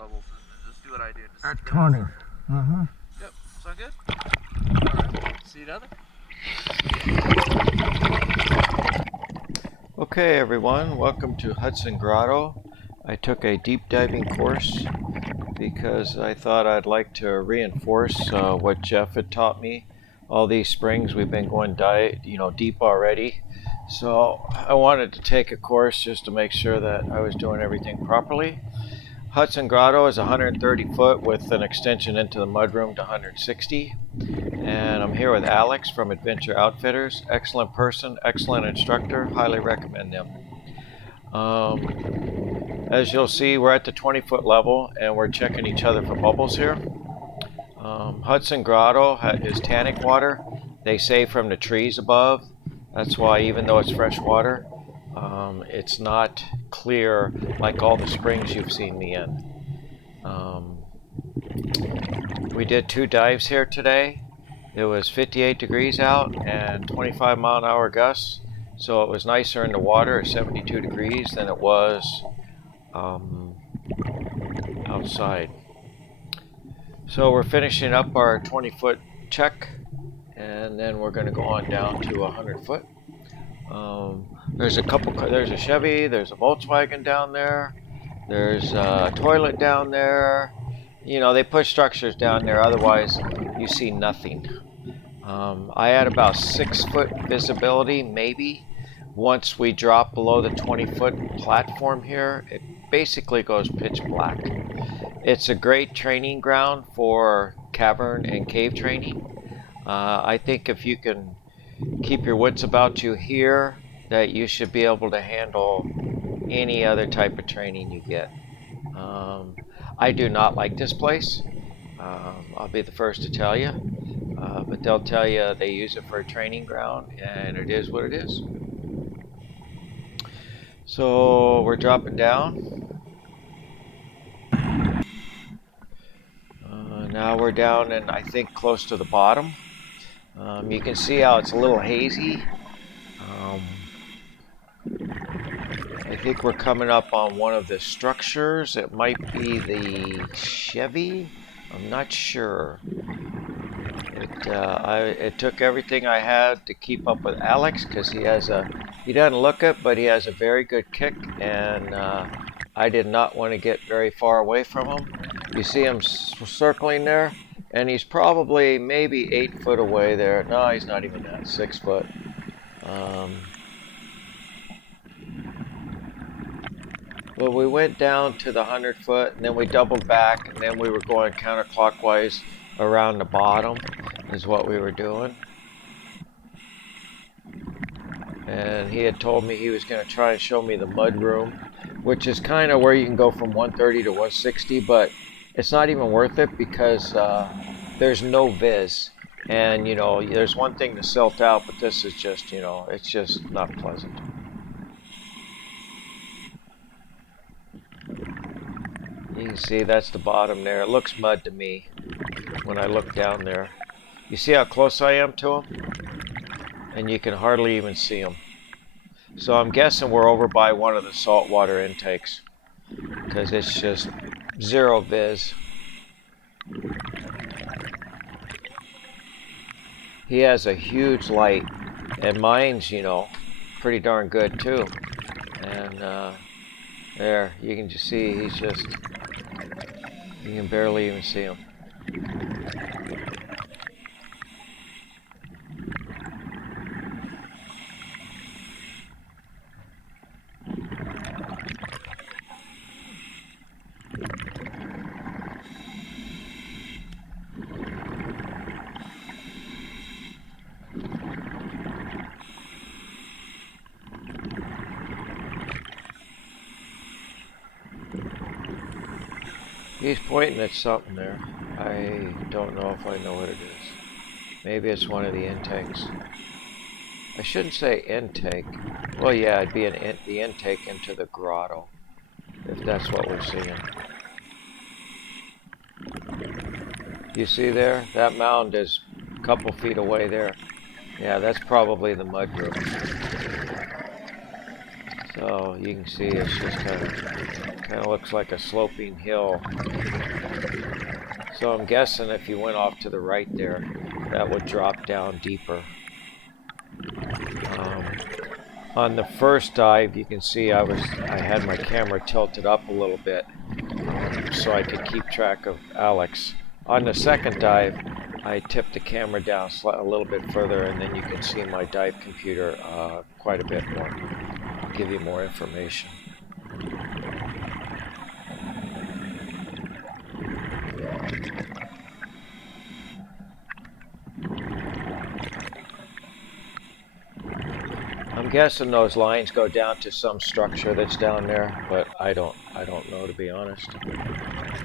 bubbles and just do what I do. Just At get 20. started. Mm-hmm. Yep. Sound good? Alright. See you down there. Okay everyone, welcome to Hudson Grotto. I took a deep diving course because I thought I'd like to reinforce what Jeff had taught me. All these springs we've been going deep already. So I wanted to take a course just to make sure that I was doing everything properly. Hudson Grotto is 130 foot with an extension into the mudroom to 160. And I'm here with Alex from Adventure Outfitters. Excellent person, excellent instructor, highly recommend them. As you'll see, we're at the 20-foot level and we're checking each other for bubbles here. Hudson Grotto is tannic water. They say from the trees above. That's why even though it's fresh water, it's not clear like all the springs you've seen me in. We did 2 dives here today. It was 58 degrees out and 25-mile-an-hour gusts, so it was nicer in the water at 72 degrees than it was outside. So we're finishing up our 20-foot check, and then we're going to go on down to 100 foot. There's a Chevy, there's a Volkswagen down there, there's a toilet down there. You know, they put structures down there, otherwise you see nothing. I had about 6-foot visibility, maybe. Once we drop below the 20-foot platform here, it basically goes pitch black. It's a great training ground for cavern and cave training. I think if you can keep your wits about you here, that you should be able to handle any other type of training you get. I do not like this place. I'll be the first to tell you. But they'll tell you they use it for a training ground, and it is what it is. So we're dropping down. Now we're down and I think close to the bottom. You can see how it's a little hazy. I think we're coming up on one of the structures. It might be the Chevy. I'm not sure. It took everything I had to keep up with Alex because he doesn't look it, but he has a very good kick, and I did not want to get very far away from him. You see him circling there, and he's probably maybe 8 foot away there. No, he's not even that, 6 foot. Well, we went down to the 100 foot, and then we doubled back, and then we were going counterclockwise around the bottom is what we were doing. And he had told me he was going to try and show me the mud room, which is kind of where you can go from 130 to 160, but it's not even worth it because there's no viz. And, you know, there's one thing to silt out, but this is just, you know, it's just not pleasant. You can see that's the bottom there. It looks mud to me when I look down there. You see how close I am to him? And you can hardly even see him. So I'm guessing we're over by one of the saltwater intakes because it's just zero viz. He has a huge light, and mine's, you know, pretty darn good too. And there, you can just see you can barely even see him. He's pointing at something there. I don't know if I know what it is. Maybe it's one of the intakes. I shouldn't say intake. Well, yeah, it'd be the intake into the grotto, if that's what we're seeing. You see there? That mound is a couple feet away there. Yeah, that's probably the mud room. So you can see it's just kind Kind of looks like a sloping hill. So I'm guessing if you went off to the right there, that would drop down deeper. On the first dive, you can see I had my camera tilted up a little bit so I could keep track of Alex. On the second dive, I tipped the camera down a little bit further, and then you can see my dive computer quite a bit more. Give you more information. I'm guessing those lines go down to some structure that's down there, but I don't know, to be honest.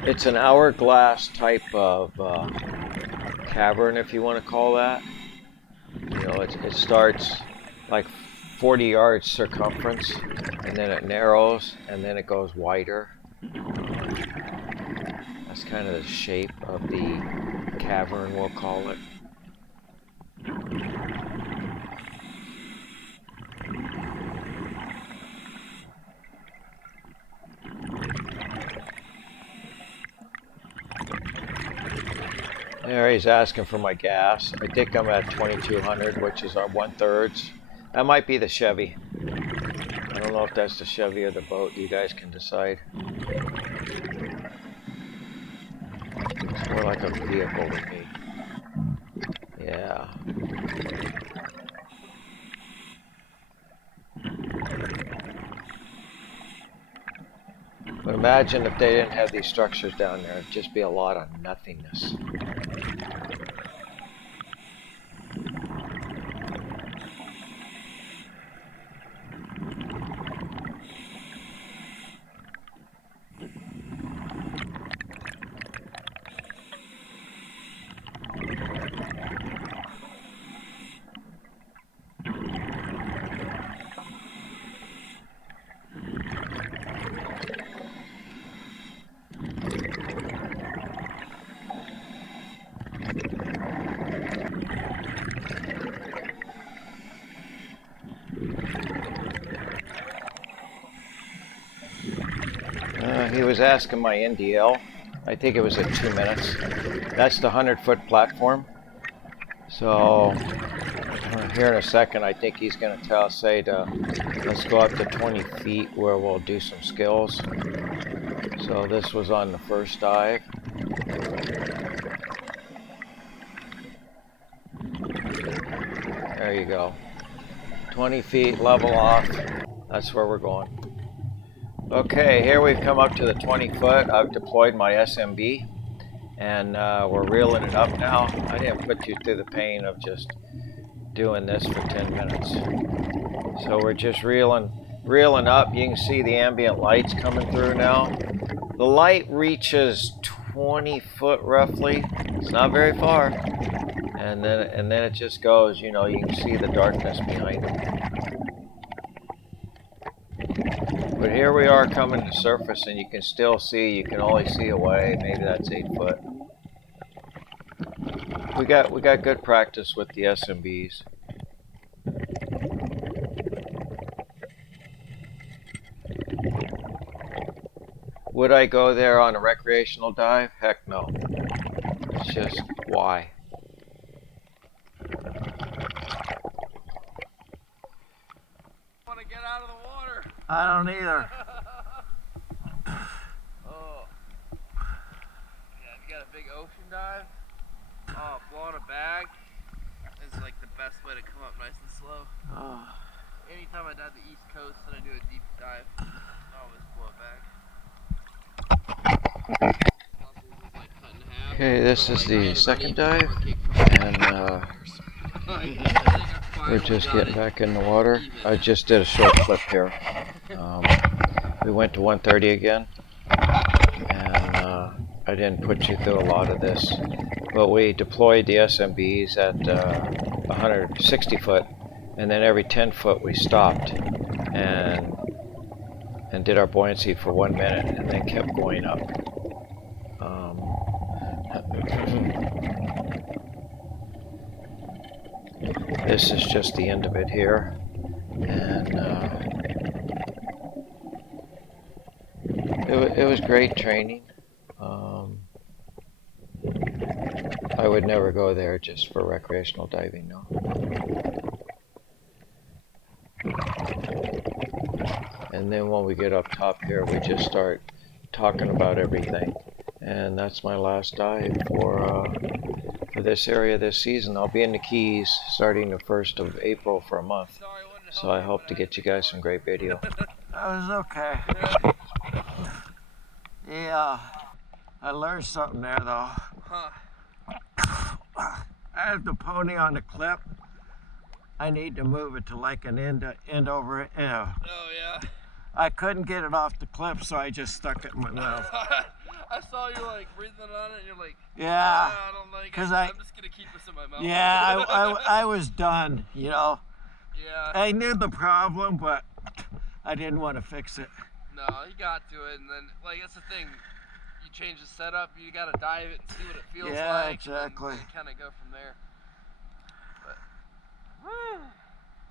It's an hourglass type of cavern, if you want to call that. You know, it starts like 40 yards circumference, and then it narrows, and then it goes wider. That's kind of the shape of the cavern, we'll call it. There, he's asking for my gas. I think I'm at 2200, which is our 1/3. That might be the Chevy. I don't know if that's the Chevy or the boat. You guys can decide. It's more like a vehicle to me. Yeah. But imagine if they didn't have these structures down there. It'd just be a lot of nothingness. He was asking my NDL. I think it was at 2 minutes. That's the 100-foot platform. So here in a second, I think he's going to say let's go up to 20 feet where we'll do some skills. So this was on the first dive. There you go. 20 feet, level off. That's where we're going. Okay, here we've come up to the 20 foot. I've deployed my SMB, and we're reeling it up now. I didn't put you through the pain of just doing this for 10 minutes. So we're just reeling up. You can see the ambient lights coming through now. The light reaches 20 foot roughly. It's not very far. And then it just goes, you know, you can see the darkness behind it. But here we are coming to the surface, and you can still see, you can only see away, maybe that's 8 foot. We got good practice with the SMBs. Would I go there on a recreational dive? Heck no. It's just, why? Want to get out of the water? I don't either. Oh. Yeah, if you got a big ocean dive, oh, blowing a bag is like the best way to come up nice and slow. Oh. Anytime I dive the East Coast and I do a deep dive, I always blow a bag. Okay, this is the second dive, and we're just getting back in the water. I just did a short clip here. We went to 130 again, and I didn't put you through a lot of this, but we deployed the SMBs at 160 foot, and then every 10 foot we stopped and did our buoyancy for 1 minute, and then kept going up. This is just the end of it here, and was great training. I would never go there just for recreational diving, no. And then when we get up top here, we just start talking about everything. And that's my last dive for this area this season. I'll be in the Keys starting the 1st of April for a month. So I hope to get you guys some great video. That was okay. Yeah, I learned something there though. Huh. I have the pony on the clip. I need to move it to like an end over it. Yeah. Oh yeah. I couldn't get it off the clip, so I just stuck it in my mouth. I saw you like breathing on it, and you're like, Yeah. I don't like it. Cause I'm just gonna keep this in my mouth. Yeah, I was done. You know. Yeah. I knew the problem, but I didn't want to fix it. No, you got to it, and then like that's the thing. You change the setup, you gotta dive it and see what it feels Yeah, like. exactly. And kind of go from there. But,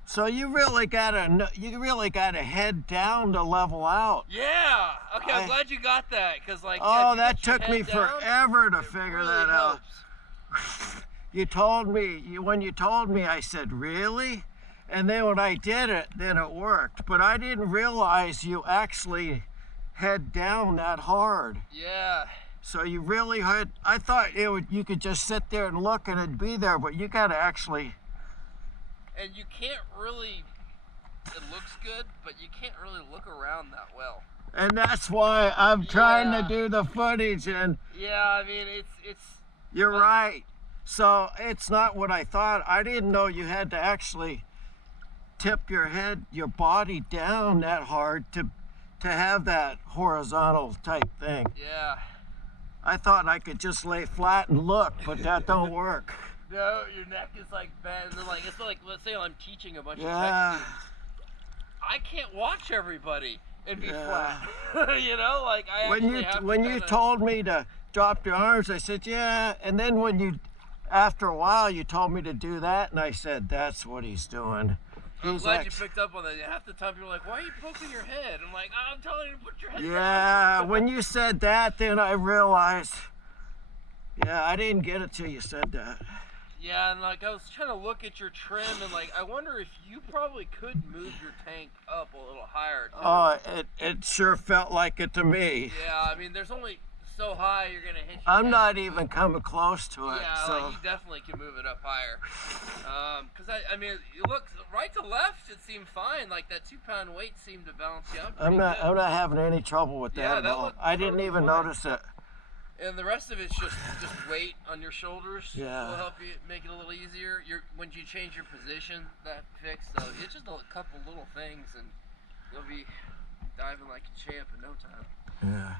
So you really gotta head down to level out. yeah. Okay, I'm glad you got that, cause like. Oh, yeah, that took me forever to figure that out. You told me, when you told me, I said, really? And then when I did it, then it worked. But I didn't realize you actually head down that hard. Yeah. So you really had, I thought you could just sit there and look and it'd be there, but you gotta actually. And you can't really, it looks good, but you can't really look around that well. And that's why I'm trying Yeah. to do the footage, and Yeah, I mean, it's. you're right. So it's not what I thought. I didn't know you had to actually tip your head, your body down that hard to have that horizontal type thing. Yeah. I thought I could just lay flat and look, but that don't work. No, your neck is like bent, and then like it's like, let's say I'm teaching a bunch of Yeah. tech students. I can't watch everybody and be Yeah. flat. You know, like I When you told me to drop your arms, I said yeah, and then after a while you told me to do that, and I said that's what he's doing. I'm glad you picked up on that. Half the time people are like, why are you poking your head? I'm like, I'm telling you to put your head Yeah, when you said that, then I realized. Yeah, I didn't get it till you said that. Yeah, and like I was trying to look at your trim, and like I wonder if you probably could move your tank up a little higher too. Oh, it sure felt like it to me. Yeah, I mean, there's only so high you're gonna hit. I'm not even coming close to it. Yeah, So. like you definitely can move it up higher. Cause I mean, you look right to left, it seemed fine. Like that 2-pound weight seemed to balance you out. I'm not having any trouble with that Yeah, at that all. looked I didn't totally even fine. notice it. And the rest of it's just weight on your shoulders. Yeah. Will help you make it a little easier. When you change your position, that fixed. So it's just a couple little things, and you'll be diving like a champ in no time. Yeah.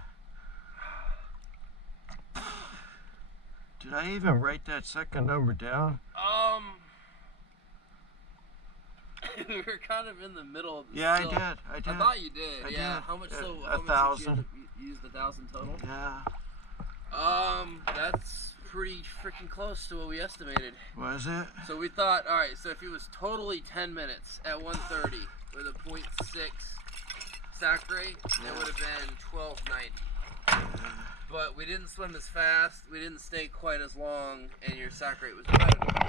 Did I even write that second number down? We were kind of in the middle of the Yeah, still. I did. I thought you did. I Yeah. did. How much? So A how much thousand. You used 1,000 total. Yeah. That's pretty freaking close to what we estimated. Was it? So we thought, all right. So if it was totally 10 minutes at 130 with a 0.6 sack rate, it would have been 1290. But we didn't swim as fast, we didn't stay quite as long, and your sack rate was better.